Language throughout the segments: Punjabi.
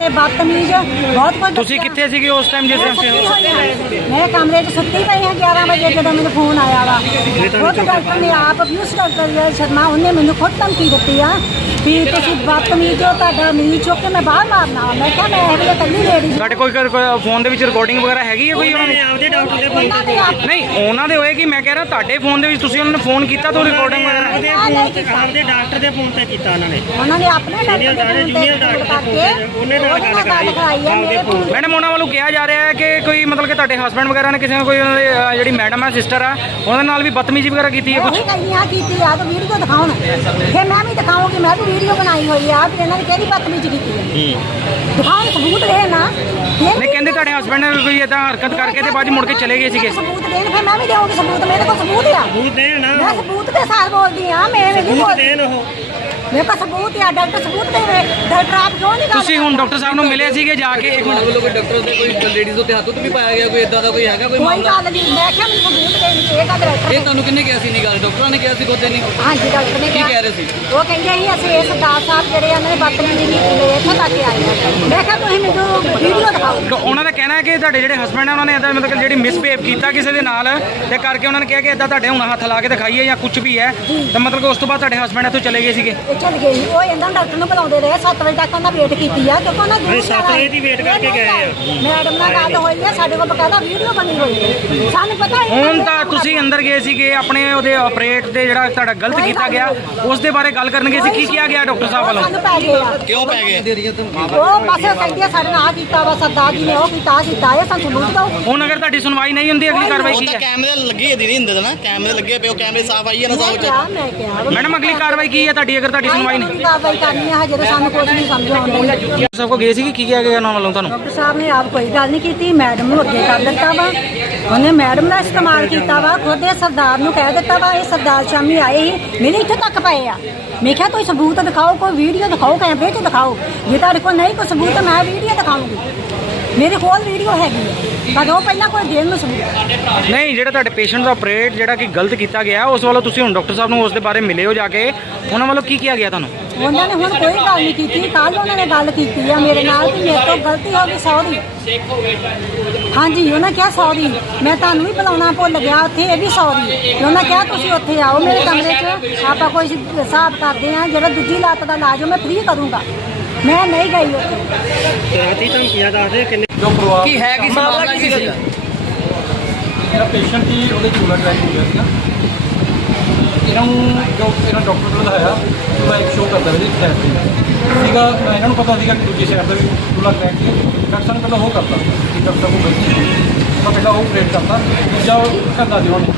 ਤੇ ਬਦਤਮੀਜ਼ ਬਹੁਤ ਕੁਝ ਤੁਸੀਂ ਦੱਸਿਆ। ਕਿੱਥੇ ਸੀਗੇ ਉਸ ਟਾਈਮ ਜਿਸ ਮੈਂ ਟਾਈਮ ਹੋਈ ਹਾਂ। ਮੈਂ ਕਮਰੇ 'ਚ ਸੁੱਤੀ ਪਈ ਹਾਂ 11 ਵਜੇ ਜਦੋਂ ਮੈਨੂੰ ਫੋਨ ਆਇਆ ਵਾ। ਉਹ ਡਾਕਟਰ ਨੇ ਆਪ ਅਬਿਊਸ ਡਾਕਟਰ ਜਿਹੜਾ ਸ਼ਰਮਾ ਉਹਨੇ ਮੈਨੂੰ ਖੁਦ ਧਮਕੀ ਦਿੱਤੀ ਆ ਵੀ ਤੁਸੀਂ ਬਦਤਮੀਜ਼ ਹੋ ਤੁਹਾਡਾ ਮੀਜ਼ ਚੁੱਕ ਕੇ ਮੈਂ ਬਾਹਰ ਮਾਰਨਾ ਵਾ। ਮੈਂ ਕਿਹਾ ਮੈਂ ਇਹ ਵੇਲੇ ਕੱਲੀ ਲੇਡੀ ਤੁਹਾਡੇ ਕੋਈ ਫੋਨ ਦੇ ਵਿੱਚ ਰਿਕਾਰਡਿੰਗ ਵਗੈਰਾ ਹੈਗੀ ਹੈ ਕੋਈ ਉਹਨਾਂ ਦੀ? ਆਪਦੇ ਡਾਕਟਰ ਦੇ ਫੋਨ ਉਹਨਾਂ ਦੇ ਆਪ ਨਹੀਂ ਉਹਨਾਂ ਦੇ ਹੋਏਗੀ ਮੈਂ ਕਹਿ ਰਿਹਾ ਤੁਹਾਡੇ ਫੋਨ ਦੇ ਵਿੱਚ ਤੁਸੀਂ ਉਹਨਾਂ ਨੂੰ ਫੋਨ ਕੀਤਾ ਤਾਂ ਰਿਕਾਰਡਿੰਗ ਵਗੈਰਾ? ਆਪਦੇ ਫੋਨ ਤੇ ਆਪਦੇ ਡਾਕਟਰ ਦੇ ਫੋਨ ਤੇ ਕੀਤਾ ਉਹਨਾਂ ਨੇ। ਉਹਨਾਂ ਨੇ ਆਪਣੇ ਡਾਕਟਰ ਦੇ ਫੋਨ ਤੇ ਕਰਕੇ ਤੇ ਨਾਲ ਗੱਲ ਕਰਾਈ ਮੇਰੇ ਮੈਡਮ ਉਹਨਾਂ ਵੱਲੋਂ ਕਿਹਾ ਜਾ ਰਿਹਾ ਹੈ ਕਿ ਕੋਈ ਮਤਲਬ ਕਿ ਤੁਹਾਡੇ ਹਸਬੰਡ ਵਗੈਰਾ ਨੇ ਕਿਸੇ ਨੇ ਕੋਈ ਉਹਨਾਂ ਦੇ, ਅਹ, ਜਿਹੜੀ ਮੈਡਮ ਹੈ ਸਿਸਟਰ ਆ ਉਹਨਾਂ ਨਾਲ ਵੀ ਬਦਤਮੀਜ਼ੀ ਵਗੈਰਾ ਕੀਤੀ ਹੈ ਕੁਝ ਉਹੀ ਕਈਆਂ ਕੀਤੀ ਆ ਤਾਂ ਵੀਡੀਓ ਦਿਖਾਉਣ। ਫਿਰ ਮੈਂ ਵੀ ਦਿਖਾਉਂਗੀ ਮੈਂ ਵੀ ਵੀਡੀਓ ਬਣਾਈ ਹੋਈ ਆ ਵੀ ਇਹਨਾਂ ਨੇ ਕਿਹੜੀ ਬਦਤਮੀਜ਼ੀ ਕੀਤੀ ਹੈ? ਦਿਖਾਉਣ ਸਬੂਤ ਦੇ ਨਾ। ਫਿਰ ਨਹੀਂ ਕਹਿੰਦੇ ਤੁਹਾਡੇ ਹਸਬੰਡ ਨੇ ਕੋਈ ਇਦਾਂ ਹਰਕਤ ਕਰਕੇ ਤੇ ਬਾਅਦ 'ਚ ਮੁੜ ਕੇ ਚਲੇ ਗਏ ਸੀਗੇ। ਸਬੂਤ ਦੇਣ ਫਿਰ ਮੈਂ ਵੀ ਦੇਵਾਂਗੀ ਸਬੂਤ ਮੇਰੇ ਕੋਲ ਸਬੂਤ ਆ। ਬੂਤ ਦੇਣ ਨਾ। ਮੈਂ ਸਬੂਤ ਦੇ ਸਾਰ ਬੋਲਦੀ ਆ ਮੈਂ ਨਹੀਂ ਬੂਤ ਬੋਲਦੀ। ਦੇਣ ਉਹ। ਮੇਰੇ ਕੋਲ ਸਬੂਤ ਆ ਡਾਕਟਰ ਸਬੂਤ ਦੇਵੇ ਡਾਕਟਰ ਆਪ ਕਿਉਂ ਨਹੀਂ ਗੱਲ ਤੁਸੀਂ ਹੁਣ ਡਾਕਟਰ ਸਾਹਿਬ ਨੂੰ ਮਿਲੇ ਸੀਗੇ ਜਾ ਕੇ ਇੱਕ ਮਿੰਟ। ਵੱਲੋਂ ਕੋਈ ਡਾਕਟਰ ਦੇ ਕੋਈ ਲੇਡੀਜ਼ ਉੱਤੇ ਹੱਥ ਉੱਤੇ ਵੀ ਪਾਇਆ ਗਿਆ ਕੋਈ ਇਦਾਂ ਦਾ ਕੋਈ ਹੈਗਾ ਕੋਈ ਕੋਈ ਮਾਮਲਾ? ਗੱਲ ਨਹੀਂ ਮੈਂ ਕਿਹਾ ਮੈਨੂੰ ਸਬੂਤ ਦੇਣ ਦੀ ਇਹ ਗੱਲ ਡਾਕਟਰ ਇਹ ਤੁਹਾਨੂੰ ਕਿੰਨੇ ਕਿਹਾ ਸੀ ਨਹੀਂ ਗੱਲ? ਡਾਕਟਰਾਂ ਨੇ ਕਿਹਾ ਸੀ ਖੁਦ ਨਹੀਂ ਹਾਂਜੀ ਡਾਕਟਰ ਨੇ ਕੀ ਕਿਹਾ। ਕਹਿ ਰਹੇ ਸੀ? ਉਹ ਕਹਿੰਦੇ ਸੀ ਅਸੀਂ ਇਹ ਸਰਦਾਰ ਸਾਹਿਬ ਜਿਹੜੇ ਉਹਨਾਂ ਨੇ ਬਦਤਮੀਜ਼ੀ ਕੀਤੀ ਨੇ ਇੱਥੇ ਤੱਕ ਆਏ ਆ। ਮੈਂ ਕਿਹਾ ਤੁਸੀਂ ਮੈਨੂੰ ਵੀਡੀਓ ਦਿਖਾਓ। ਤਾਂ ਉਹਨਾਂ ਦਾ ਕਹਿਣਾ ਹੈ ਕਿ ਤੁਹਾਡੇ ਜਿਹੜੇ ਹਸਬੰਡ ਆ ਉਹਨਾਂ ਨੇ ਇਦਾਂ ਮਤਲਬ ਕਿ ਜਿਹੜੀ ਮਿਸਬਿਹੇਵ ਕੀਤਾ ਕਿਸੇ ਦੇ ਨਾਲ ਤੇ ਕਰਕੇ ਉਹਨਾਂ ਨੇ ਕਿਹਾ ਕਿ ਇਦਾਂ ਤੁਹਾਡੇ ਹੁਣ ਹੱਥ ਲਾ ਕੇ ਦਿਖਾਈਏ ਜਾਂ ਕੁਝ ਵੀ ਹੈ। ਤਾਂ ਮਤਲਬ ਕਿ ਉਸ ਤੋਂ ਬਾਅਦ ਤੁਹਾਡੇ ਹਸਬੰਡ ਇੱਥੋਂ ਚਲੇ ਗਏ ਸੀਗੇ। ਚੱਲ ਗਈ ਉਹ ਇਹਨਾਂ ਡਾਕਟਰ ਨੂੰ ਬੁਲਾਉਂਦੇ ਰਹੇ 7 ਵਜੇ ਤੱਕ ਉਹਨਾਂ ਵੇਟ ਕੀਤੀ ਆ ਕਿਉਂਕਿ ਉਹਨਾਂ ਅਸੀਂ ਸੱਤ ਵਜੇ ਦੀ wait ਕਰਕੇ ਗਏ ਆ। ਮੈਡਮ ਨਾਲ ਗੱਲ ਹੋਈ ਹੈ ਸਾਡੇ ਕੋਲ ਬਕਾਇਦਾ ਵੀਡੀਓ ਬਣੀ ਹੋਈ ਹੈ ਸਾਨੂੰ ਪਤਾ ਹੀ ਹੁਣ ਤਾਂ ਤੁਸੀਂ ਅੰਦਰ ਗਏ ਸੀਗੇ ਆਪਣੇ ਉਹਦੇ ਆਪਰੇਟ ਤੇ ਜਿਹੜਾ ਤੁਹਾਡਾ ਗਲਤ ਕੀਤਾ ਗਿਆ ਉਸ ਦੇ ਬਾਰੇ ਗੱਲ ਕਰਨ ਗਏ ਸੀ ਕੀ ਕਿਹਾ ਗਿਆ ਡਾਕਟਰ ਸਾਹਿਬ ਵੱਲੋਂ? ਸਾਨੂੰ ਪੈ ਗਏ ਆ। ਕਿਉਂ ਪੈ ਗਏ? ਉਹ ਪਾਸੇ ਕਹਿੰਦੀ ਆ ਸਾਡੇ ਨਾਲ ਕੀਤਾ ਵਾ ਸਰਦਾਰ ਜੀ ਨੇ ਉਹ ਕੀਤਾ ਕੀਤਾ ਇਹ ਸਾਨੂੰ ਸਬੂਤ ਦਿਓ ਹੁਣ ਅਗਰ ਤੁਹਾਡੀ ਸੁਣਵਾਈ ਨਹੀਂ ਹੁੰਦੀ ਅਗਲੀ ਕਾਰਵਾਈ ਉਹ ਕੀ ਤਾਂ ਹੈ ਕੈਮਰੇ ਲੱਗੇ ਦੀਦੀ ਹੁੰਦੇ ਨਾ ਕੈਮਰੇ ਲੱਗੇ ਪਏ ਉਹ ਕੈਮਰੇ ਸਾਫ਼ ਆਈ ਹੈ ਨਾ ਮੈਂ ਸਭ ਕੁਝ ਕਿਹਾ ਮੈਂ ਕਿਹਾ ਮੈਡਮ ਅਗਲੀ ਕਾਰਵਾਈ ਕੀ ਹੈ ਤੁਹਾਡੀ? ਅਗਰ ਤੁਹਾਡੀ ਸੁਣਵਾਈ ਨਹੀਂ ਕਾਰਵਾਈ ਕਰਨੀ ਆ ਹਜੇ ਤਾਂ ਸਾਨੂੰ ਕੁਝ ਨਹੀਂ ਸਮਝ ਆਉਂਦੀ। ਡਾਕਟਰ ਸਾਹਿਬ ਕੋ ਗਏ ਸੀ ਕੀ ਕਿਹਾ ਗਿਆ ਉਹਨਾਂ ਵੱਲੋਂ ਤੁਹਾਨੂੰ? ਡਾਕਟਰ ਸਾਹਿਬ ਨੇ ਆਪ ਕੋਈ ਗੱਲ ਨਹੀਂ ਕੀਤੀ ਮੈਡਮ ਨੂੰ ਅੱਗੇ ਕਰ ਦਿੱਤਾ ਵਾ। ਉਹਨੇ ਮੈਡਮ ਦਾ ਇਸਤੇਮਾਲ ਕੀਤਾ ਵਾ ਖੁਦ ਇਹ ਸਰਦਾਰ ਨੂੰ ਕਹਿ ਦਿੱਤਾ ਵਾ ਇਹ ਸਰਦਾਰ ਸ਼ਾਮੀ ਆਏ ਸੀ ਮੇਰੇ ਇੱਥੇ ਤੱਕ ਪਏ ਆ। ਮੈਂ ਕਿਹਾ ਕੋਈ ਸਬੂਤ ਦਿਖਾਓ ਕੋਈ ਵੀਡੀਓ ਦਿਖਾਓ ਕੈਮਰੇ 'ਚ ਦਿਖਾਓ। ਜੇ ਤੁਹਾਡੇ ਕੋਲ ਨਹੀਂ ਕੋਈ ਸਬੂਤ ਤਾਂ ਮੈਂ ਵੀਡੀਓ ਦਿਖਾਉਂਗੀ। ਮੇਰੇ ਕੋਲ ਵੀਡੀਓ ਹੈਗੀ ਹੈ ਪਰ ਉਹ ਪਹਿਲਾਂ ਕੋਈ ਦੇਣ ਨੂੰ ਸਬੂਤ ਨਹੀਂ ਜਿਹੜਾ ਤੁਹਾਡੇ ਪੇਸ਼ੈਂਟ ਦਾ ਆਪਰੇਟ ਜਿਹੜਾ ਕਿ ਗਲਤ ਕੀਤਾ ਗਿਆ ਉਸ ਵੱਲੋਂ ਤੁਸੀਂ ਹੁਣ ਡਾਕਟਰ ਸਾਹਿਬ ਨੂੰ ਉਸ ਦੇ ਬਾਰੇ ਮਿਲੇ ਹੋ ਜਾ ਕੇ। ਉਹਨਾਂ ਵੱਲੋਂ ਕੀ ਕਿਹਾ ਗਿਆ ਤੁਹਾਨੂੰ? ਉਹਨਾਂ ਨੇ ਹੁਣ ਕੋਈ ਗੱਲ ਨਹੀਂ ਕੀਤੀ। ਕੱਲ ਉਹਨਾਂ ਨੇ ਗੱਲ ਕੀਤੀ ਆ ਮੇਰੇ ਨਾਲ ਕਿ ਮੇਰੇ ਤੋਂ ਗਲਤੀ ਹੋ ਗਈ ਸੌਰੀ ਹਾਂਜੀ ਉਹਨਾਂ ਕਿਹਾ ਸੌਰੀ ਮੈਂ ਤੁਹਾਨੂੰ ਵੀ ਬੁਲਾਉਣਾ ਭੁੱਲ ਗਿਆ ਉੱਥੇ ਇਹ ਵੀ ਸੌਰੀ ਤੇ ਉਹਨਾਂ ਕਿਹਾ ਤੁਸੀਂ ਉੱਥੇ ਆਓ ਮੇਰੇ ਕਮਰੇ 'ਚ। ਆਪਾਂ ਕੋਈ ਹਿਸਾਬ ਕਰਦੇ ਆ ਜਿਹੜਾ ਦੂਜੀ ਲੱਤ ਦਾ ਇਲਾਜ ਉਹ ਮੈਂ ਫ੍ਰੀ ਕਰੂੰਗਾ। ਮੈਂ ਨਹੀਂ ਗਈ ਉੱਥੇ। ਰਾਤੀ ਧਮਕੀਆਂ ਦੱਸਦੇ ਕਿੰਨੇ ਕੀ ਹੈ ਕੀ ਮਾਮਲਾ ਕੀ ਸੀ? ਮੇਰਾ ਪੇਸ਼ੈਂਟ ਹੀ ਉਹਦੇ ਚੂਲਾ ਡਰਾਈਵ ਹੋ ਗਿਆ ਸੀਗਾ। ਇਹਨਾਂ ਨੂੰ ਜੋ ਇਹਨਾਂ ਡਾਕਟਰ ਨੂੰ ਦਿਖਾਇਆ ਉਹਦਾ ਇੱਕ ਸ਼ੋਅ ਕਰਦਾ ਵੀ ਸਾਈਡ ਤੇ। ਸੀਗਾ ਮੈਂ ਇਹਨਾਂ ਨੂੰ ਪਤਾ ਸੀਗਾ ਕਿ ਦੂਜੇ ਸ਼ਹਿਰ ਦਾ ਵੀ ਚੂਲਾ ਡਰਾਈਵ ਸੀ। ਡਾਕਟਰ ਨੇ ਪਹਿਲਾਂ ਉਹ ਕਰਤਾ ਕਿ ਡਾਕਟਰ ਨੂੰ ਗਲਤੀ ਸੀ। ਤਾਂ ਪਹਿਲਾਂ ਉਹ ਆਪਰੇਟ ਕਰਤਾ ਦੂਜਾ ਉਹ ਕਰਦਾ ਸੀ ਉਹਨੇ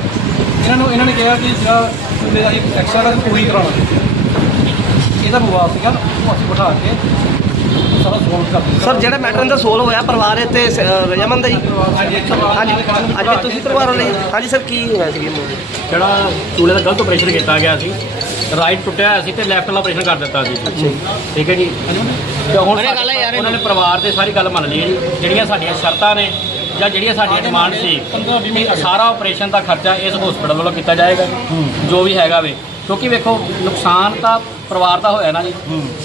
ਇਹਨਾਂ ਨੂੰ ਇਹਨਾਂ ਨੇ ਕਿਹਾ ਕਿ ਜਿਹੜਾ ਚੂਲੇ ਦਾ ਇੱਕ ਐਕਸਟਰਾ ਦਾ ਪੂਰੀ ਕਰਾਉਣਾ। ਇਹਦਾ ਬਵਾਲ ਸੀਗਾ ਉਹ ਅਸੀਂ ਬਿਠਾ ਕੇ ਸਾਰਾ ਸੋਲਵ ਕਰ ਦਿੱਤਾ ਸਰ ਜਿਹੜਾ ਮੈਟਰ ਅੰਦਰ ਸੋਲ ਹੋਇਆ ਪਰਿਵਾਰ ਇੱਥੇ ਸ- ਰਜਾਮੰਦ ਹੈ ਜੀ? ਹਾਂਜੀ ਅੱਜ ਵੀ ਤੁਸੀਂ ਪਰਿਵਾਰ ਵਾਲੇ ਜੀ? ਹਾਂਜੀ ਸਰ ਕੀ ਹੋਇਆ ਸੀ ਜਿਹੜਾ ਚੂਲੇ ਦਾ ਗਲਤ ਆਪਰੇਸ਼ਨ ਕੀਤਾ ਗਿਆ ਸੀ ਰਾਈਟ ਟੁੱਟਿਆ ਹੋਇਆ ਸੀ ਤੇ ਲੈਫਟ ਵਾਲਾ ਆਪਰੇਸ਼ਨ ਕਰ ਦਿੱਤਾ ਸੀ। ਠੀਕ ਹੈ ਜੀ? ਤੇ ਹੁਣ ਉਹਨਾਂ ਨੇ ਪਰਿਵਾਰ ਦੇ ਸਾਰੀ ਗੱਲ ਮੰਨ ਲਈ ਹੈ ਜੀ ਜਿਹੜੀਆਂ ਸਾਡੀਆਂ ਸ਼ਰਤਾਂ ਨੇ ਜਾਂ ਜਿਹੜੀਆਂ ਸਾਡੀਆਂ ਡਿਮਾਂਡ ਸੀ ਕਿ ਸਾਰਾ ਆਪਰੇਸ਼ਨ ਦਾ ਖਰਚਾ ਇਸ ਹਸਪੀਟਲ ਵੱਲੋਂ ਕੀਤਾ ਜਾਏਗਾ ਜੋ ਵੀ ਹੈਗਾ ਵੇ। ਕਿਉਂਕਿ ਵੇਖੋ ਨੁਕਸਾਨ ਤਾਂ ਪਰਿਵਾਰ ਦਾ ਹੋਇਆ ਨਾ ਜੀ।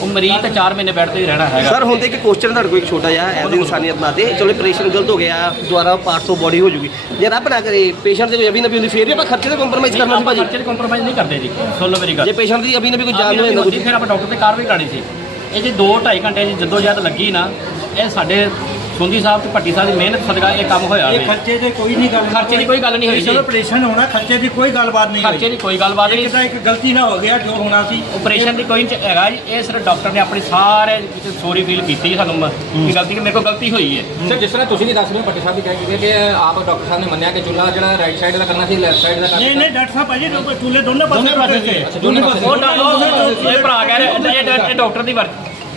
ਉਹ ਮਰੀਜ਼ ਤਾਂ 4 ਮਹੀਨੇ ਬੈੱਡ ਤੇ ਹੀ ਰਹਿਣਾ ਹੈਗਾ। ਸਰ ਹੁੰਦੇ ਕਿ ਕੁਐਸਚਨ ਤੁਹਾਡੇ ਕੋਲ ਇੱਕ ਛੋਟਾ ਜਿਹਾ ਐਜ਼ ਇਨਸਾਨੀਅਤ ਨਾਤੇ ਚਲੋ ਆਪਰੇਸ਼ਨ ਗਲਤ ਹੋ ਗਿਆ ਦੁਆਰਾ ਪਾਰਟ ਤੋਂ ਬੋਡੀ ਹੋ ਜੂਗੀ। ਜੇ ਰੱਬ ਨਾ ਕਰੇ ਪੇਸ਼ੈਂਟ ਦੇ ਕੋਈ ਅਭੀ ਨਬੀ ਹੁੰਦੀ ਫੇਰ ਵੀ ਆਪਾਂ ਖਰਚੇ ਤੇ ਕੰਪਰਮਾਈਜ਼ ਕਰਨਾ ਸੀ ਭਾਜੀ। ਖਰਚੇ 'ਚ ਕੰਪਰੋਮਾਈਜ਼ ਨਹੀਂ ਕਰਦੇ ਜੀ। ਸੁਣ ਮੇਰੀ ਗੱਲ। ਜੇ ਪੇਸ਼ੈਂਟ ਦੀ ਅਭੀ ਨਬੀ ਕੋਈ ਜਾਨ ਨੂੰ ਹੁੰਦੀ, ਹੋਇਆ ਕੁਝ ਫਿਰ ਆਪਾਂ ਡਾਕਟਰ ਤੇ ਕਾਰਵਾਈ ਕਰਾਣੀ ਸੀ। ਇਹ ਜੇ 2 2.5 ਘੰਟੇ ਦੀ ਜਦੋਜਹਿਦ ਲੱਗੀ ਨਾ ਇਹ ਸਾਡੇ ਸੁੰਦੀ ਸਾਹਿਬ ਤੇ ਭੱਟੀ ਸਾਹਿਬ ਦੀ ਮਿਹਨਤ ਸਦਕਾ ਇਹ ਕੰਮ ਹੋਇਆ ਇਹ ਵੇ। ਖਰਚੇ ਦੀ ਕੋਈ ਨਹੀਂ ਗੱਲ ਖਰਚੇ ਦੀ ਕੋਈ ਗੱਲ ਨਹੀਂ ਹੋਈ ਜੀ। ਆਪਰੇਸ਼ਨ ਹੋਣਾ ਖਰਚੇ ਦੀ ਕੋਈ ਗੱਲਬਾਤ ਨਹੀਂ ਖਰਚੇ ਦੀ ਕੋਈ ਗੱਲਬਾਤ ਨਹੀਂ। ਇੱਕ ਤਾਂ ਇੱਕ ਗਲਤੀ ਨਾ ਹੋ ਗਿਆ ਜੋ ਹੋਣਾ ਸੀ। ਆਪਰੇਸ਼ਨ ਦੀ ਕੋਈ ਨਹੀਂ ਹੈਗਾ ਜੀ ਇਹ ਸਿਰਫ ਡਾਕਟਰ ਨੇ ਆਪਣੀ ਸਾਰੇ ਸੋਰੀ ਫੀਲ ਕੀਤੀ ਸਾਨੂੰ ਮ- ਕਿ ਗਲਤੀ ਕਿ ਮੇਰੇ ਕੋਲ ਗਲਤੀ ਹੋਈ ਹੈ। ਸਰ ਜਿਸ ਤਰ੍ਹਾਂ ਤੁਸੀਂ ਨਹੀਂ ਦੱਸ ਰਹੇ ਹੋ ਪੱਟੀ ਸਾਹਿਬ ਵੀ ਕਹਿ ਕਿ ਆਪ ਡਾਕਟਰ ਸਾਹਿਬ ਨੇ ਮੰਨਿਆ ਕਿ ਚੁੱਲਾ ਜਿਹੜਾ ਰਾਈਟ ਸਾਈਡ ਦਾ ਕਰਨਾ ਸੀ ਲੈਫਟ ਸਾਈਡ ਦਾ ਕਰਨਾ ਨਹੀਂ ਨਹੀਂ ਡਾਕਟਰ ਸਾਹਿਬ ਭਾਜੀ ਜੋ ਚੂਲੇ ਦੋਨੇ ਪਾਸੇ ਦੋਨੇ ਪਾਸੇ ਉਹ ਡਾਕਟਰ ਇਹ ਭਰਾ ਕਹਿ ਰਿਹਾ ਇਹ ਡਾਕਟਰ ਦੀ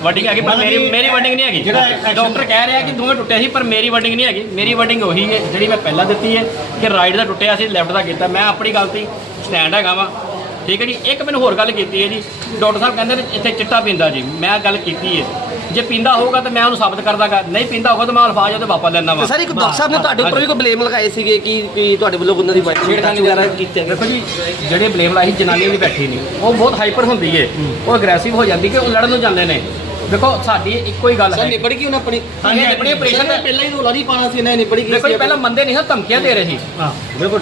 ਵਰਡਿੰਗ ਹੈਗੀ ਪਰ ਮੇਰੀ ਮੇਰੀ ਵਰਡਿੰਗ ਨਹੀਂ ਹੈਗੀ। ਡਾਕਟਰ ਕਹਿ ਰਿਹਾ ਕਿ ਦੋਵੇਂ ਟੁੱਟੇ ਸੀ ਪਰ ਮੇਰੀ ਵਰਡਿੰਗ ਨਹੀਂ ਹੈਗੀ। ਮੇਰੀ ਵਰਡਿੰਗ ਉਹੀ ਹੈ ਜਿਹੜੀ ਮੈਂ ਪਹਿਲਾਂ ਦਿੱਤੀ ਹੈ ਕਿ ਰਾਈਟ ਦਾ ਟੁੱਟਿਆ ਸੀ ਲੈਫਟ ਦਾ ਕੀਤਾ। ਮੈਂ ਆਪਣੀ ਗਲਤੀ ਸਟੈਂਡ ਹੈਗਾ ਵਾ। ਠੀਕ ਹੈ ਜੀ? ਇੱਕ ਮੈਨੂੰ ਹੋਰ ਗੱਲ ਕੀਤੀ ਹੈ ਜੀ। ਡਾਕਟਰ ਸਾਹਿਬ ਕਹਿੰਦੇ ਨੇ ਇੱਥੇ ਚਿੱਟਾ ਪੀਂਦਾ ਜੀ। ਮੈਂ ਗੱਲ ਕੀਤੀ ਹੈ। ਜੇ ਪੀਂਦਾ ਹੋਊਗਾ ਤਾਂ ਮੈਂ ਉਹਨੂੰ ਸਾਬਤ ਕਰਦਾਗਾ। ਨਹੀਂ ਪੀਂਦਾ ਹੋਊਗਾ ਤਾਂ ਮੈਂ ਅਲਫਾਜ਼ ਉਹਦੇ ਵਾਪਸ ਲੈਣਾ ਵਾ। ਸਰ ਇੱਕ ਡਾਕਟਰ ਸਾਹਿਬ ਨੇ ਤੁਹਾਡੇ ਉੱਪਰ ਵੀ ਕੋਈ ਬਲੇਮ ਲਗਾਏ ਸੀਗੇ ਕਿ ਵੀ ਤੁਹਾਡੇ ਵੱਲੋਂ ਉਹਨਾਂ ਦੀ ਛੇੜਖਾਨੀ ਵਗੈਰਾ ਕੀਤੀ ਦੇਖੋ ਜੀ ਜਿਹੜੇ ਬਲੇਮ ਲਾਈ ਜਨਾਨੀ ਵੀ ਬੈਠੀ ਨਹੀਂ। ਉਹ ਬਹੁਤ ਹਾਈਪਰ ਹੁੰਦੀ ਏ ਉਹ ਅਗਰੈਸਿਵ ਹੋ ਜਾਂਦੀ ਕਿ ਉਹ ਲੜਨ ਨੂੰ ਜਾਂਦੇ ਨੇ। ਦੇਖੋ ਸਾਡੀ ਇੱਕੋ ਹੀ ਗੱਲ ਸਰ ਹੈ ਨਿਬੜ ਗਈ ਹੁਣ ਆਪਣੀ? ਹਾਂਜੀ, ਨਿਬੜੀ operation ਸਰ, ਪਹਿਲਾਂ ਹੀ ਰੋਲਾ ਨਹੀਂ ਪਾਣਾ ਸੀ ਇਹਨਾਂ ਨੇ ਨਿਬੜ ਗਈ ਦੇਖੋ ਜੀ ਪਹਿਲਾਂ ਮੰਦੇ ਨਹੀਂ ਸੀ ਧਮਕੀਆਂ ਦੇ ਰਹੇ ਸੀ।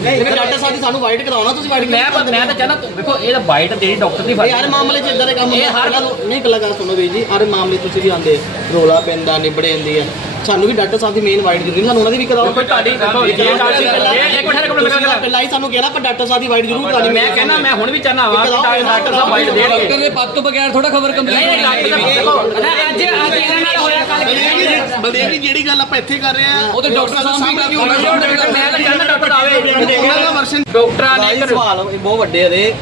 ਲੇਕਿਨ ਡਾਕਟਰ ਸਾਹਿਬ ਜੀ ਸਾਨੂੰ ਵਾਈਟ ਕਰਾਉਣਾ ਤੁਸੀਂ ਵਾਈਟ ਮੈਂ ਪਰ ਮੈਂ ਤਾਂ ਚਾਹਨਾ ਦੇਖੋ ਇਹ ਤਾਂ ਬਾਈਟ ਦੇਣੀ ਡਾਕਟਰ ਦੀ ਫਰਜ਼ ਯਾਰ ਮਾਮਲੇ 'ਚ ਇਦਾਂ ਦੇ ਕੰਮ ਇਹ ਹਰ ਗੱਲ ਨਹੀਂ ਗੱਲਾਂ ਸੁਣੋ ਵੀਰ ਜੀ ਹਰ ਮਾਮਲੇ 'ਚ ਤੁਸੀਂ ਵੀ ਆਉਂਦੇ ਰੋਲਾ ਪੈਂਦਾ ਨਿਬੜੇ ਜਾਂਦੀ ਹੈ। ਸਾਨੂੰ ਵੀ ਡਾਕਟਰ ਸਾਹਿਬ ਦੀ ਮੇਨ ਵਾਈਟ ਜ਼ਰੂਰੀ ਸਾਨੂੰ ਉਹਨਾਂ ਦੀ ਵੀ ਕਰਾਓ। ਦੇਖੋ ਤੁਹਾਡੀ ਡਾਕਟਰ ਇੱਕ ਮਿੰਟ ਪਹਿਲਾਂ ਹੀ ਸਾਨੂੰ ਕਿਹਾ ਪਰ ਡਾਕਟਰ ਸਾਹਿਬ ਦੀ ਵਾਈਟ ਜ਼ਰੂਰ ਕਰਾਣੀ ਮੈਂ ਕਹਿੰਦਾ ਮੈਂ ਹੁਣ ਵੀ ਚਾਹਨਾ ਵਾ ਕਿ ਡਾਕਟਰ ਸਾਹਿਬ ਬਾਈਟ ਦੇਣਗੇ ਦੇ ਪੱਤ ਤੋਂ ਬਗੈਰ ਥੋੜਾ ਖਬਰ ਕੰਪਲੀਟ ਨਹੀਂ ਡਾਕਟਰ ਸਾਹਿਬ ਦੇਖੋ। ਅੱਜ ਅੱਜ ਇਹਨਾਂ ਨਾਲ ਹੋਇਆ ਕੱਲ ਬਲਦੇਵ ਜੀ ਜਿਹੜੀ ਗੱਲ ਆਪਾਂ ਇੱਥੇ ਕਰ ਰਹੇ ਆ ਉਹ ਤੇ ਡਾਕਟਰ ਸਾਹਿਬ ਵੀ ਮੈਂ ਤਾਂ ਚਾਹਨਾ ਡਾਕਟਰ ਆਵੇ ਉਹਨਾਂ ਦਾ ਵਰਸ਼ਨ ਡਾਕਟਰਾਂ ਨੇ ਸਵਾਲ ਬਹੁਤ ਵੱਡੇ ਇਹਦੇ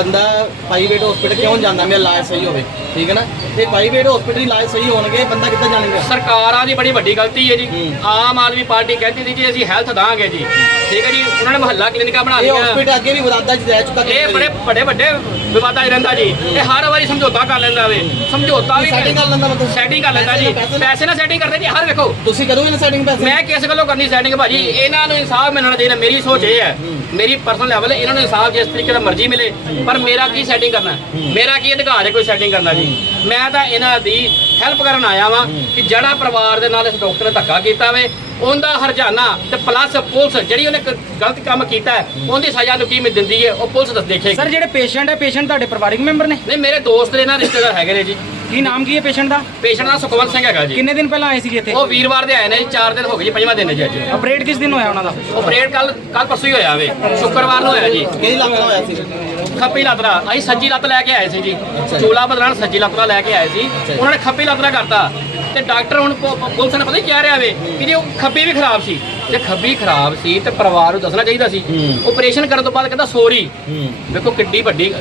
ਬੰਦਾ ਪ੍ਰਾਈਵੇਟ ਹਸਪੀਟਲ ਕਿਉਂ ਜਾਂਦਾ? ਮੇਰਾ ਇਲਾਜ ਸਹੀ ਹੋਵੇ ਠੀਕ ਹੈ ਨਾ? ਤੇ ਪ੍ਰਾਈਵੇਟ ਹਸਪੀਟਲ ਇਲਾਜ ਸਹੀ ਹੋਣਗੇ ਬੰਦਾ ਕਿੱਦਾਂ ਜਾਣੇਗਾ? ਸਰਕਾਰਾਂ ਦੀ ਬੜੀ ਵੱਡੀ ਗਲਤੀ ਹੈ ਜੀ। ਆਮ ਆਦਮੀ ਪਾਰਟੀ ਕਹਿੰਦੀ ਸੀ ਜੀ ਅਸੀਂ ਹੈਲਥ ਦਾਂਗੇ ਜੀ। ਠੀਕ ਹੈ ਜੀ ਉਹਨਾਂ ਨੇ ਮੁਹੱਲਾ ਕਲੀਨਿਕਾਂ ਬਣਾ ਇਹ ਲਈਆਂ ਹਸਪੀਟਲ ਅੱਗੇ ਵੀ ਵਿਵਾਦਾਂ 'ਚ ਰਹਿ ਚੁੱਕਾ ਇਹ ਬੜੇ ਵੱਡੇ ਵੱਡੇ ਵਿਵਾਦਾਂ 'ਚ ਰਹਿੰਦਾ ਜੀ। ਇਹ ਹਰ ਵਾਰੀ ਸਮਝੌਤਾ ਕਰ ਲੈਂਦਾ ਵੇ। ਸਮਝੌਤਾ ਵੀ ਸੈਟਿੰਗ ਕਰ ਲੈਂਦਾ ਮਤਲਬ। ਸੈਟਿੰਗ ਕਰ ਲੈਂਦਾ ਜੀ। ਪੈਸੇ ਨਾਲ ਸੈਟਿੰਗ ਕਰਦੇ ਜੀ ਹਰ ਵੇਖੋ। ਤੁਸੀਂ ਕਰੋਗੇ ਨਾ ਸੈਟਿੰਗ ਪੈਸੇ ਮੈਂ ਕਿਸ ਗੱਲੋਂ ਕਰਨੀ ਸੈਟਿੰਗ ਭਾਜੀ? ਇਹਨਾਂ ਨੂੰ ਇਨਸਾਫ ਮਿਲਣਾ ਚਾਹੀਦਾ ਮੇਰੀ ਸੋਚ ਇਹ ਹੈ। ਮੇਰੀ ਪਰਸਨਲ ਲੈਵਲ ਇਹਨਾਂ ਨੂੰ ਇਨਸਾਫ ਜਿਸ ਤਰੀਕੇ ਨਾਲ ਮਰਜ਼ੀ ਮਿਲੇ ਪਰ ਮੇਰਾ ਕੀ ਸੈਟਿੰਗ ਕਰਨਾ? ਮੇਰਾ ਕੀ ਅਧਿਕਾਰ ਹੈ ਕੋਈ ਸੈਟਿੰਗ ਕਰਨਾ ਜੀ? ਮੈਂ ਤਾਂ ਇਹਨਾਂ ਦੀ ਹੈਲਪ ਕਰਨ ਆਇਆ ਵਾਂ ਕਿ ਜਿਹੜਾ ਪਰਿਵਾਰ ਦੇ ਨਾਲ ਇਸ ਡਾਕਟਰ ਨੇ ਧੱਕਾ ਕੀਤਾ ਵੇ ਉਹਦਾ ਹਰਜਾਨਾ ਤੇ ਪਲੱਸ ਪੁਲਿਸ ਜਿਹੜੀ ਉਹਨੇ ਗਲਤ ਕੰਮ ਕੀਤਾ ਹੈ ਉਹਦੀ ਸਜ਼ਾ ਨੂੰ ਕੀ ਮਿਲ ਦਿੰਦੀ ਹੈ ਉਹ ਪੁਲਿਸ ਦੱਸ ਦੇਖੇਗੀ। ਸਰ ਜਿਹੜੇ ਪੇਸ਼ੈਂਟ ਹੈ ਪੇਸ਼ੈਂਟ ਤੁਹਾਡੇ ਪਰਿਵਾਰਿਕ ਮੈਂਬਰ ਨੇ? ਨਹੀਂ ਮੇਰੇ ਦੋਸਤ ਦੇ ਨਾਲ ਰਿਸ਼ਤੇਦਾਰ ਹੈਗੇ ਨੇ ਜੀ। ਕੀ ਨਾਮ ਕੀ ਹੈ ਪੇਸ਼ੈਂਟ ਦਾ? ਪੇਸ਼ੈਂਟ ਦਾ ਸੁਖਵੰਤ ਸਿੰਘ ਹੈਗਾ ਜੀ। ਕਿੰਨੇ ਦਿਨ ਪਹਿਲਾਂ ਆਏ ਸੀਗੇ ਇੱਥੇ? ਉਹ ਵੀਰਵਾਰ ਦੇ ਆਏ ਨੇ ਜੀ 4 ਦਿਨ ਹੋ ਗਏ ਜੀ ਪੰਜਵਾਂ ਦਿਨ ਹੈ ਜੀ ਅੱਜ। ਆਪਰੇਟ ਕਿਸ ਦਿਨ ਹੋਇਆ ਉਹਨਾਂ ਦਾ? ਆਪਰੇਟ ਕੱਲ ਕੱਲ ਪਰਸੋਂ ਹੀ ਹੋਇਆ ਵੇ। ਸ਼ੁੱਕਰਵਾਰ ਨੂੰ ਹੋਇਆ ਜੀ। ਕਿਹਦੀ ਲੱਗ ਹੋਇਆ ਸੀ? ਖੱਪੀ ਲੱਤ ਦਾ। ਅਸੀਂ ਸੱਜੀ ਲੱਤ ਲੈ ਕੇ ਆਏ ਸੀ ਜੀ। ਚੂਲਾ ਬਦਲਣ ਸੱਜੀ ਲੱਤ ਦਾ ਲੈ ਕੇ ਆਏ ਸੀ। ਉਹਨਾਂ ਨੇ ਖੱਪੀ ਲੱਤ ਦਾ ਕਰਤਾ। ਤੇ ਡਾਕਟਰ ਹੁਣ ਪੁ- ਪੁਲਿਸ ਨੇ ਪਤਾ ਕੀ ਕਹਿ ਰਿਹਾ ਵੇ? ਕਿ ਜੇ ਉਹ ਖੱਬੀ ਵੀ ਖਰਾਬ ਸੀ ਜੇ ਖੱਬੀ ਖਰਾਬ ਸੀ ਤੇ ਪਰਿਵਾਰ ਨੂੰ ਦੱਸਣਾ ਚਾਹੀਦਾ ਸੀ। ਆਪਰੇਸ਼ਨ ਕਰਨ ਤੋਂ ਬਾਅਦ ਕਹਿੰਦਾ ਸੋਰੀ। ਵੇਖੋ ਕਿੱਡੀ ਵੱਡੀ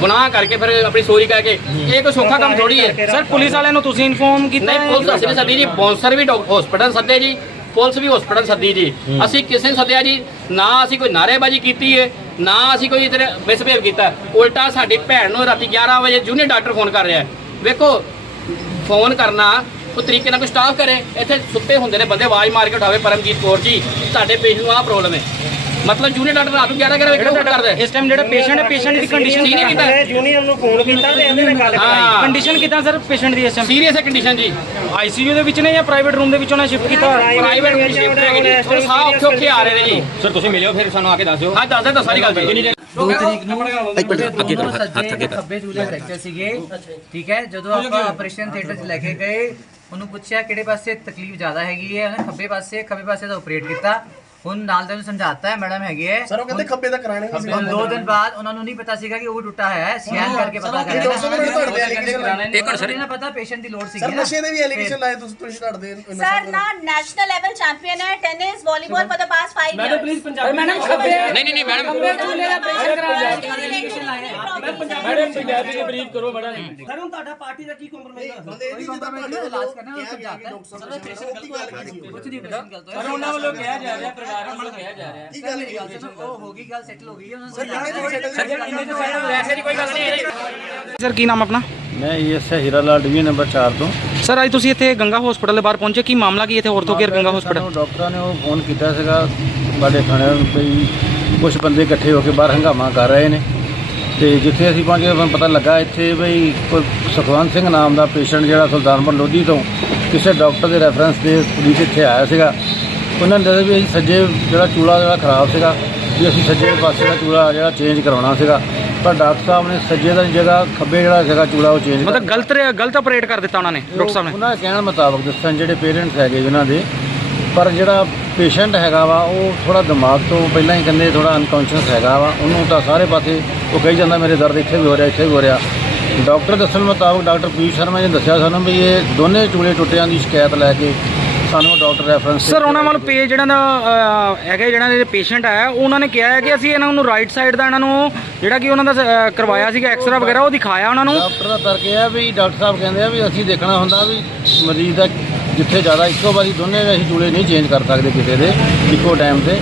ਗੁਨਾਹ ਕਰਕੇ ਫਿਰ ਆਪਣੀ ਸੋਰੀ ਕਹਿ ਕੇ। ਇਹ ਕੋਈ ਸੌਖਾ ਕੰਮ ਥੋੜੀ ਹੈ। ਸਰ ਪੁਲਿਸ ਵਾਲਿਆਂ ਨੂੰ ਤੁਸੀਂ ਇਨਫੋਰਮ ਕੀਤਾ ਨਹੀਂ ਹੈ? ਪੁਲਿਸ ਅਸੀਂ ਨਹੀਂ ਸੱਦੀ ਜੀ ਬੌਂਸਰ ਵੀ ਹਸਪੀਟਲ ਸੱਦੇ ਜੀ। ਪੁਲਿਸ ਵੀ ਹਸਪੀਟਲ ਸੱਦੀ ਜੀ। ਅਸੀਂ ਕਿਸੇ ਨੂੰ ਸੱਦਿਆ ਜੀ ਨਾ ਅਸੀਂ ਕੋਈ ਨਾਅਰੇਬਾਜ਼ੀ ਕੀਤੀ ਹੈ ਨਾ ਅਸੀਂ ਕੋਈ ਇਧਰ ਮਿਸਬਿਹੇਵ ਕੀਤਾ। ਉਲਟਾ ਸਾਡੀ ਭੈਣ ਨੂੰ ਰਾਤੀ 11 ਵਜੇ ਜੂਨੀਅਰ ਡਾਕਟਰ ਫੋਨ ਕਰ ਰਿਹਾ ਹੈ। ਵੇਖੋ ਫੋਨ ਕਰਨਾ ਕੋਈ ਤਰੀਕੇ ਨਾਲ ਕੋਈ ਸਟਾਫ ਕਰੇ ਇੱਥੇ ਸੁੱਤੇ ਹੁੰਦੇ ਨੇ ਬੰਦੇ ਆਵਾਜ਼ ਮਾਰ ਕੇ ਉਠਾਵੇ ਪਰਮਜੀਤ ਕੌਰ ਜੀ। ਤੁਹਾਡੇ ਪੇਸ਼ੈਂਟ ਨੂੰ ਆਹ ਪ੍ਰੋਬਲਮ ਹੈ। ਮਤਲਬ ਜੂਨੀਅਰ ਡਾਕਟਰ ਰਾਤ ਨੂੰ 11 ਵਜੇ ਕਿਹੜਾ ਫੋਨ ਕਰਦਾ। ਹੈ? ਇਸ ਟਾਈਮ ਜਿਹੜਾ ਪੇਸ਼ੈਂਟ ਹੈ ਪੇਸ਼ੈਂਟ ਦੀ ਕੰਡੀਸ਼ਨ ਠੀਕ ਨਹੀਂ ਕੀਤਾ ਜੂਨੀਅਰ ਨੂੰ ਫੋਨ ਕੀਤਾ ਤੇ ਇਹਦੇ ਨਾਲ ਗੱਲ ਹਾਂ। ਕੰਡੀਸ਼ਨ ਕਿਦਾਂ ਸਰ ਪੇਸ਼ੈਂਟ ਦੀ ਇਸ ਟਾਈਮ ਸੀਰੀਅਸ ਹੈ ਕੰਡੀਸ਼ਨ ਜੀ। ਆਈਸੀਯੂ ਦੇ ਵਿੱਚ ਨੇ ਜਾਂ ਪ੍ਰਾਈਵੇਟ ਰੂਮ ਦੇ ਵਿੱਚ ਉਹਨਾਂ ਸ਼ਿਫਟ ਕੀਤਾ? ਪ੍ਰਾਈਵੇਟ ਵਿੱਚ ਸ਼ਿਫਟ ਹੈਗੇ ਜੀ। ਸਾਹ ਔਖੇ ਔਖੇ ਆ ਰਹੇ ਨੇ ਜੀ। ਸਰ ਤੁਸੀਂ ਮਿਲਿਓ ਫਿਰ ਸਾਨੂੰ ਆ ਕੇ ਦੱਸ ਦਿਓ। ਹਾਂ ਦੱਸ ਦੇ ਤਾਂ ਸਾਰੀ ਗੱਲ ਜੀ। ਦੋ ਤਰੀਕ ਨੂੰ ਅੱਗੇ ਕਰੋ ਸੱਜੇ ਖੱਬੇ ਚੂਲੇ ਫ੍ਰੈਕਚਰ ਸੀਗੇ। ਠੀਕ ਹੈ ਜਦੋਂ ਆਪਾਂ ਆਪਰੇਸ਼ਨ ਥੀਏਟਰ 'ਚ ਲੈ ਕੇ ਗਏ ਉਹਨੂੰ ਪੁੱਛਿਆ ਕਿਹੜੇ ਪਾਸੇ ਤਕਲੀਫ ਜ਼ਿਆਦਾ ਹੈਗੀ ਹੈ, ਉਹਨੇ ਖੱਬੇ ਪਾਸੇ ਖੱਬੇ ਪਾਸੇ ਦਾ ਆਪਰੇਟ ਕੀਤਾ। ਹੁਣ ਨਾਲ ਤੈਨੂੰ ਸਮਝਾਤਾ ਹੈ ਮੈਡਮ ਹੈਗੀ ਹੈ। ਸਰ ਉਹ ਕਹਿੰਦੇ ਖੱਬੇ ਦਾ ਕਰਾਣੇ ਨਹੀਂ ਹੁਣ ਦੋ ਦਿਨ ਬਾਅਦ ਉਹਨਾਂ ਨੂੰ ਨਹੀਂ ਪਤਾ ਸੀਗਾ ਕਿ ਉਹ ਟੁੱਟਾ ਹੈ। ਸਕੈਨ ਕਰਕੇ ਪਤਾ ਕਰ ਰਹੇ ਨੇ? ਇੱਕ ਹੁਣ ਸਰ। ਇਹਨਾਂ ਪਤਾ ਪੇਸ਼ੈਂਟ ਦੀ ਲੋੜ ਸੀਗੀ ਸਰ ਨਸ਼ੇ ਦੇ ਵੀ ਐਲੀਗੇਸ਼ਨ ਲਾਏ ਤੁਸੀਂ ਤੁਸੀਂ ਛੱਡ ਦੇ ਸਰ ਨਾ ਨੈਸ਼ਨਲ ਲੈਵਲ ਚੈਂਪੀਅਨ ਹੈ tennis volleyball for the past 5 madam please Punjab madam ਖੱਬੇ ਨਹੀਂ ਨਹੀਂ ਨਹੀਂ ਮੈਡਮ ਖੱਬੇ ਚੁੱਲੇ ਦਾ ਆਪਰੇਸ਼ਨ ਕਰਾ ਲਿਆ ਐਲੀਗੇਸ਼ਨ ਲਾਏ ਮੈਡਮ ਪੰਜਾਬੀ ਦੀ ਬਰੀਫ ਕਰੋ ਬੜਾ ਸਰ ਹੁਣ ਤੁਹਾਡਾ ਪਾਰਟੀ ਦਾ ਕੀ ਕੰਪਰਮਾਈਜ਼ ਹੈ? ਬੰਦੇ ਦੀ ਤੁਹਾਡਾ ਇਲਾਜ ਕਰਨਾ ਉਹ ਸਮਝਾਤਾ। ਹੈ ਸਰ ਪੇਸ਼ੈਂਟ ਗਲਤ ਹੋ? ਰਿਹਾ ਕੁਝ ਨਹੀਂ ਗਲਤ ਹੋਇਆ ਸਰ ਉਹਨਾਂ ਵੱਲੋਂ ਕਿਹਾ ਜਾ ਰਿਹਾ ਪਰਿਵਾਰ ਵੱਲੋਂ ਕਿਹਾ ਜਾ ਰਿਹਾ। ਕੀ ਗੱਲ ਮੇਰੀ ਗੱਲ ਕੀਤੀ ਸੁਣੋ ਉਹ ਹੋ ਗਈ ਗੱਲ ਸੈਟਲ ਹੋ ਗਈ ਹੈ ਉਹਨਾਂ ਸਰ ਜਾਣੇ ਨੂੰ ਸੈਟਲ ਵੈਸੇ ਦੀ ਕੋਈ ਗੱਲ ਨਹੀਂ ਹੈ। ਸਰ ਕੀ ਨਾਮ ਆਪਣਾ? ਮੈਂ ESI Hira Lal division number 4 ਤੋਂ। ਸਰ ਅੱਜ ਤੁਸੀਂ ਇੱਥੇ ਗੰਗਾ ਹਸਪੀਟਲ ਦੇ ਬਾਹਰ ਪਹੁੰਚੇ ਕੀ ਮਾਮਲਾ ਕੀ ਇੱਥੇ ਔਰਥੋ ਕੇਅਰ ਗੰਗਾ ਹਸਪੀਟਲ ਸਾਨੂੰ ਡਾਕਟਰਾਂ ਨੇ ਉਹ ਫੋਨ ਕੀਤਾ ਸੀਗਾ ਸਾਡੇ ਥਾਣੇ ਨੂੰ ਵੀ ਕੁਝ ਬੰਦੇ ਇਕੱਠੇ ਹੋ ਕੇ ਬਾਹਰ ਹੰਗਾਮਾ ਕਰ ਰਹੇ ਨੇ। ਤੇ ਜਿੱਥੇ ਅਸੀਂ ਪਹੁੰਚੇ ਸਾਨੂੰ ਪਤਾ ਲੱਗਾ ਇੱਥੇ ਬਈ ਕੋਈ ਸੁਖਵੰਤ ਸਿੰਘ ਨਾਮ ਦਾ ਪੇਸ਼ੈਂਟ ਜਿਹੜਾ ਸੁਲਤਾਨਪੁਰ ਲੋਧੀ ਤੋਂ ਕਿਸੇ ਡਾਕਟਰ ਦੇ ਰੈਫਰੈਂਸ ਤੇ ਪੁਲਿਸ ਇੱਥੇ ਆਇਆ ਸੀਗਾ। ਉਹਨਾਂ ਨੇ ਦੱਸਿਆ ਵੀ ਅਸੀਂ ਸੱਜੇ ਜਿਹੜਾ ਚੂਲਾ ਜਿਹੜਾ ਖਰਾਬ ਸੀਗਾ ਵੀ ਅਸੀਂ ਸੱਜੇ ਪਾਸੇ ਦਾ ਚੂਲਾ ਜਿਹੜਾ ਚੇਂਜ ਕਰਾਉਣਾ ਸੀਗਾ। ਪਰ ਡਾਕਟਰ ਸਾਹਿਬ ਨੇ ਸੱਜੇ ਦਾ ਜਗ੍ਹਾ ਖੱਬੇ ਜਿਹੜਾ ਸੀਗਾ ਚੂਲਾ ਉਹ ਚੇਂਜ ਮਤਲਬ ਗਲਤ ਰੇ- ਗਲਤ ਆਪਰੇਟ ਕਰ ਦਿੱਤਾ ਉਹਨਾਂ ਨੇ ਡਾਕਟਰ ਸਾਹਿਬ ਨੇ? ਉਹਨਾਂ ਦੇ ਕਹਿਣ ਮੁਤਾਬਕ ਦੱਸਣ ਜਿਹੜੇ ਪੇਰੈਂਟਸ ਹੈਗੇ ਉਹਨਾਂ ਦੇ ਪਰ ਜਿਹੜਾ ਪੇਸ਼ੈਂਟ ਹੈਗਾ ਵਾ ਉਹ ਥੋੜਾ ਦਿਮਾਗ ਤੋਂ ਪਹਿਲਾਂ ਹੀ ਕਹਿੰਦੇ ਥੋੜਾ ਅਨਕੌਂਸ਼ੀਅਸ ਹੈਗਾ ਵਾ। ਉਹਨੂੰ ਤਾਂ ਸਾਰੇ ਪਾਸੇ ਉਹ ਕਹੀ ਜਾਂਦਾ ਮੇਰੇ ਦਰਦ ਇੱਥੇ ਵੀ ਹੋ ਰਿਹਾ ਇੱਥੇ ਵੀ ਹੋ ਰਿਹਾ। ਡਾਕਟਰ ਦੱਸਣ ਮੁਤਾਬਕ ਡਾਕਟਰ ਪੀਰ ਸ਼ਰਮਾ ਜੀ ਨੇ ਦੱਸਿਆ ਸਾਨੂੰ ਵੀ ਇਹ ਦੋਨੇ ਚੂਲੇ ਟੁੱਟਿਆਂ ਦੀ ਸ਼ਿਕਾਇਤ ਲੈ ਕੇ ਸਾਨੂੰ ਡਾਕਟਰ ਰੈਫਰੈਂਸ ਸਰ ਉਹਨਾਂ ਵੱਲ ਪੇ ਜਿਹੜਾ ਦਾ ਅਹ, ਹੈਗਾ ਜਿਹੜਾ ਦੇ ਪੇਸ਼ੈਂਟ ਹੈ ਉਹਨਾਂ ਨੇ ਕਿਹਾ ਹੈ ਕਿ ਅਸੀਂ ਇਹਨਾਂ ਨੂੰ ਰਾਈਟ ਸਾਈਡ ਦਾ ਇਹਨਾਂ ਨੂੰ ਜਿਹੜਾ ਕਿ ਉਹਨਾਂ ਦਾ ਅਹ, ਕਰਵਾਇਆ ਸੀਗਾ ਐਕਸਰਾ ਵਗੈਰਾ ਉਹ ਦਿਖਾਇਆ ਉਹਨਾਂ ਨੂੰ। ਡਾਕਟਰ ਦਾ ਤਰਕ ਇਹ ਆ ਵੀ ਡਾਕਟਰ ਸਾਹਿਬ ਕਹਿੰਦੇ ਆ ਵੀ ਅਸੀਂ ਦੇਖਣਾ ਹੁੰਦਾ ਵੀ ਮਰੀਜ਼ ਦਾ ਜਿੱਥੇ ਜ਼ਿਆਦਾ ਇੱਕੋ ਵਾਰੀ ਦੋਨੇ ਅਸੀਂ ਚੂਲੇ ਨਹੀਂ ਚੇਂਜ ਕਰ ਸਕਦੇ ਕਿਸੇ ਦੇ ਇੱਕੋ ਟਾਈਮ ਤੇ।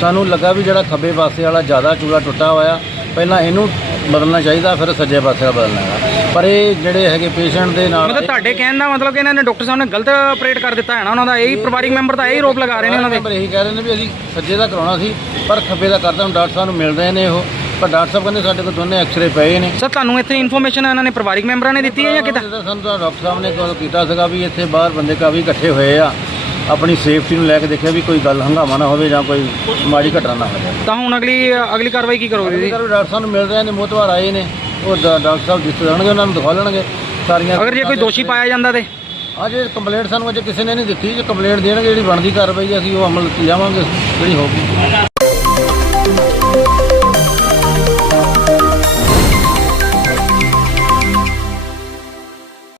ਸਾਨੂੰ ਲੱਗਾ ਵੀ ਜਿਹੜਾ ਖੱਬੇ ਪਾਸੇ ਵਾਲਾ ਜ਼ਿਆਦਾ ਚੂਲਾ ਟੁੱਟਾ ਹੋਇਆ ਪਹਿਲਾਂ ਇਹਨੂੰ ਬਦਲਣਾ ਚਾਹੀਦਾ ਫਿਰ ਸੱਜੇ ਪਾਸੇ ਦਾ ਬਦਲਣਾ ਹੈਗਾ। ਪਰ ਇਹ ਜਿਹੜੇ ਹੈਗੇ ਪੇਸ਼ੈਂਟ ਦੇ ਨਾਲ ਮਤਲਬ ਤੁਹਾਡੇ ਕਹਿਣ ਦਾ ਮਤਲਬ ਕਿ ਇਹਨਾਂ ਨੇ ਡਾਕਟਰ ਸਾਹਿਬ ਨੇ ਗਲਤ ਆਪਰੇਟ ਕਰ ਦਿੱਤਾ ਹੈ ਨਾ ਉਹਨਾਂ ਦਾ ਇਹੀ ਪਰਿਵਾਰਿਕ ਮੈਂਬਰ ਦਾ ਇਹੀ ਰੋਪ ਲਗਾ ਰਹੇ ਨੇ ਉਹਨਾਂ ਦੇ। ਪਰ ਇਹੀ ਕਹਿ ਰਹੇ ਨੇ ਵੀ ਅਸੀਂ ਸੱਜੇ ਦਾ ਕਰਾਉਣਾ ਸੀ ਪਰ ਖੱਬੇ ਦਾ ਕਰਦਾ ਹੁਣ ਡਾਕਟਰ ਸਾਹਿਬ ਨੂੰ ਮਿਲ ਰਹੇ ਨੇ ਉਹ। ਪਰ ਡਾਕਟਰ ਸਾਹਿਬ ਕਹਿੰਦੇ ਸਾਡੇ ਕੋਲ ਦੋਨੇ ਐਕਸ-ਰੇ ਪਏ ਨੇ। ਸਰ ਤੁਹਾਨੂੰ ਇੱਥੇ ਇਨਫੋਰਮੇਸ਼ਨ ਇਹਨਾਂ ਨੇ ਪਰਿਵਾਰਿਕ ਮੈਂਬਰਾਂ ਨੇ ਦਿੱਤੀ ਹੈ ਜਾਂ ਕਿੱਦਾਂ? ਸਾਨੂੰ ਤਾਂ ਡਾਕਟਰ ਸਾਹਿਬ ਨੇ ਕਾਲ ਕੀਤਾ ਸੀਗਾ ਵੀ ਇੱਥੇ ਬਾਹਰ ਬੰਦੇ ਕਾਫੀ ਇਕੱਠੇ ਹੋਏ ਆ। ਆਪਣੀ ਸੇਫਟੀ ਨੂੰ ਲੈ ਕੇ ਦੇਖਿਆ ਵੀ ਕੋਈ ਗੱਲ ਹੰਗਾਮਾ ਨਾ ਹੋਵੇ ਜਾਂ ਕੋਈ ਮਾੜੀ ਘਟਨਾ ਨਾ ਹੋਵੇ। ਤਾਂ ਹੁਣ ਅਗਲੀ ਅਗਲੀ ਕਾਰਵਾਈ ਕੀ ਕਰੋਗੇ ਜੀ? ਡਾਕਟਰ ਸਾਹਿਬ ਨੂੰ ਮਿਲ ਰਹੇ ਨੇ ਮੋਤਵਾਰ ਆਏ ਨੇ ਉਹ ਡਾ- ਡਾਕਟਰ ਸਾਹਿਬ ਜਿੱਥੇ ਜਾਣਗੇ ਉਹਨਾਂ ਨੂੰ ਦਿਖਾ ਲੈਣਗੇ ਸਾਰੀਆਂ ਅਗਰ ਜੇ ਕੋਈ ਦੋਸ਼ੀ ਪਾਇਆ ਜਾਂਦਾ ਤੇ? ਅਜੇ ਕੰਪਲੇਂਟ ਸਾਨੂੰ ਅਜੇ ਕਿਸੇ ਨੇ ਨਹੀਂ ਦਿੱਤੀ ਜੇ ਕੰਪਲੇਂਟ ਦੇਣਗੇ ਜਿਹੜੀ ਬਣਦੀ ਕਾਰਵਾਈ ਅਸੀਂ ਉਹ ਅਮਲ 'ਚ ਲਿਆਵਾਂਗੇ ਜਿਹੜੀ ਹੋਊਗੀ।